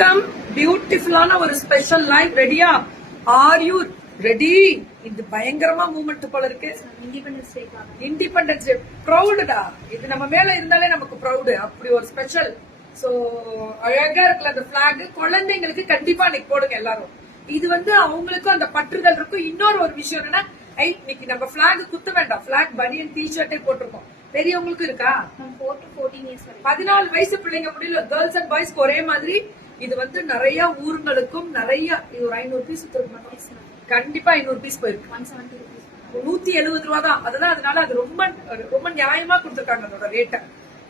Come பியூட்டிஃபுல்லான ஒரு special live. ரெடியா? Are you ready? இது பயங்கரமா மூவ்மெண்ட் போல இருக்கு. இண்டிபெண்டன்ஸ் டே ப்ரௌடுடா. இது நம்ம மேல இருந்தாலே நமக்கு ப்ரௌடு. அப்படி ஒரு ஸ்பெஷல். சோ அழகா இருக்குல்ல அந்த பிளாக். குழந்தைங்களுக்கு கண்டிப்பா இன்னைக்கு போடுங்க எல்லாரும். இது அவங்களுக்கும் அந்த பற்றுதல் இருக்கும். இன்னொரு ஒரு விஷயம் என்னன்னா, இன்னைக்கு நம்ம பிளாக் குத்த வேண்டாம். பிளாக் பனியன் டி-ஷர்ட்டே போட்டிருக்கோம். பெரியவங்களுக்கும் இருக்கா? 14 வயசு பிள்ளைங்க முடியல. கேர்ள்ஸ் அண்ட் பாய்ஸ்க்கு ஒரே மாதிரி. இது நிறைய ஊர்களுக்கும் நிறைய ஒரு 500 பீஸ் கண்டிப்பா 500 பீஸ் போயிருக்கு. 170 ரூபா தான். அதுதான் அதனால அது ரொம்ப ரொம்ப நியாயமா கொடுத்துருக்காங்க. அதோட ரேட்ட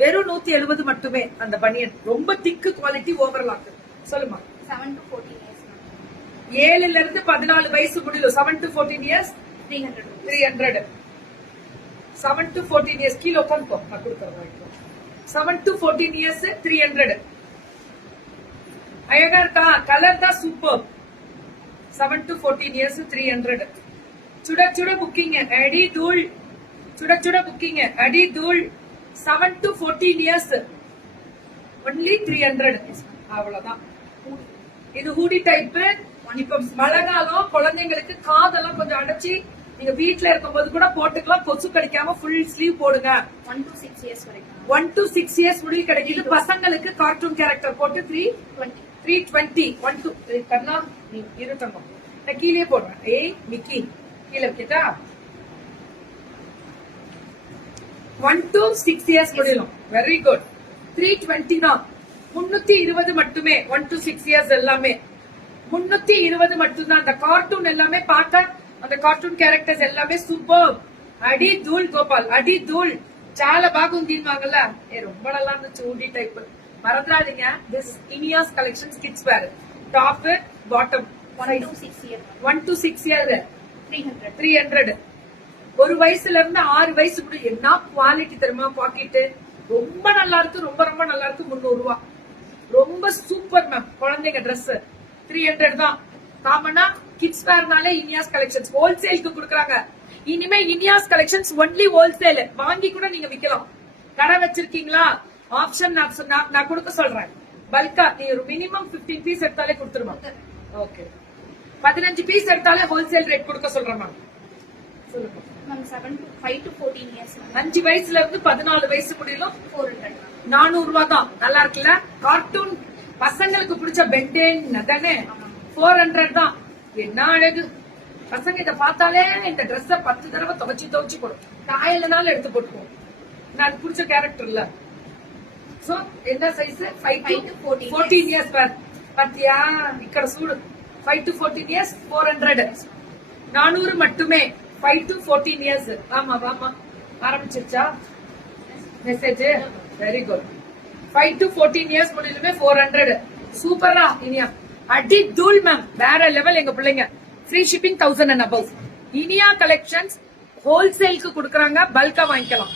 வெறும் 170 மட்டுமே. அந்த பனியன் ரொம்ப திக்கு குவாலிட்டி ஓவர்லாக். சொல்லுமா? 7 to 14 years. 7ல இருந்து 14 வயசு முடியல. 7 to 14 years 300. 7 to 14 years கீழே உட்காந்துக்கோ. நான் கொடுக்குறேன். 7 to 14 years 300. அழகா இருக்கா? கலர் தான் சூப்பர். 7 to 14 years 300. சுட சுட புக்கிங் அடி தூள். சுட சுட புக்கிங் அடி தூள். 7 to 14 years only 300. அவ்வளவுதான். இது ஹூடி டைப். இப்ப மழை காலம், குழந்தைங்களுக்கு காதெல்லாம் கொஞ்சம் அடைச்சி நீங்க வீட்டுல இருக்கும்போது கூட போட்டுக்கலாம். கொசு கடிக்காம ஃபுல் ஸ்லீவ் போடுங்க. 1 to 6 years வரைக்கும். 1 to 6 years முடிவு கிடைக்குது. பசங்களுக்கு கார்ட்டூன் கேரக்டர் போட்டு 320. 1 to கண்ணா நீ இருத்தங்க. நான் கீழே போடுறேன். ஏய் மிக்கி கீழே வைக்கட்டா? 1 to 6 years முடியலாம். Very good. 320 தான். 320 மட்டுமே. 1 to 6 years எல்லாமே 320 மட்டும்தான். அந்த கார்ட்டூன் எல்லாமே பார்க்க அந்த கார்ட்டூன் கேரக்டர்ஸ் எல்லாமே சூப்பர். அடி தூள் கோபால். அடி தூள். చాలా బాగుందివాங்கல்ல. ரொம்ப நல்லா இருந்துச்சு. ஊடி டைப். மறந்துடாதீங்க. This Iniya's collections kids where. Top bottom. 1 to 6 years. 1 to 6 years 300. ஒரு வயசுல இருந்து 6 வயசு கூட என்ன குவாலிட்டி தெரியுமா? பாக்கெட் ரொம்ப நல்லா இருக்கு. ரொம்ப ரொம்ப நல்லா இருக்கு. 300 ரூபாய். ரொம்ப சூப்பர் மேம். குழந்தைங்க ட்ரெஸ் 300 தான். காமனா கிட்ஸ் வேர்னாலே இனியாஸ் கலெக்ஷன்ஸ் ஹோல்சேலுக்கு கொடுக்குறாங்க. இனிமே இனியாஸ் கலெக்ஷன்ஸ் ஒன்லி ஹோல்சேல். வாங்கி கூட நீங்க விக்கலாம். கடை வச்சிருக்கீங்களா? ஆப்ஷன் நான் கொடுக்க சொல்றேன். பல்கா நீ ஒரு மினிமம் 15 பீஸ் எடுத்தாலே கொடுத்துருவாங்க. ஓகே. 15 பீஸ் எடுத்தாலே ஹோல்சேல் ரேட் கொடுக்க சொல்றேன் மேம். சொல்லுங்க. 5 to 14 years. 5 வயசுல இருந்து 14 வயசு முடியலும் 400. 400 ரூபாய் தான். நல்லா இருக்குல்ல? கார்ட்டூன் பசங்களுக்கு பிடிச்ச பெண்டேன் தானே. 400 தான். என்ன அழகு. பசங்க இதை பார்த்தாலே இந்த ட்ரெஸ் 10 தடவை துவைச்சு போடும். காயலனால எடுத்து போட்டுக்குவோம். நான் பிடிச்ச கேரக்டர் இல்ல. சோ என்ன சைஸ்? 5 to 14 years பாத்தியா? ఇక్కడ చూడు. 5 to 14 years 400. 400 மட்டுமே. 5 to 14 years. ஆமா ஆரம்பிச்சிருச்சா message? Very good. 5 to 14 years முடியலுமே 400. சூப்பரா இனியா. அடி தூள் மேம். வேற லெவல் எங்க பிள்ளைங்க. Free shipping 1000 and above. Iniya collections ஹோல்சேலுக்கு கொடுக்கறாங்க. பல்கா வாங்கிக்கலாம்.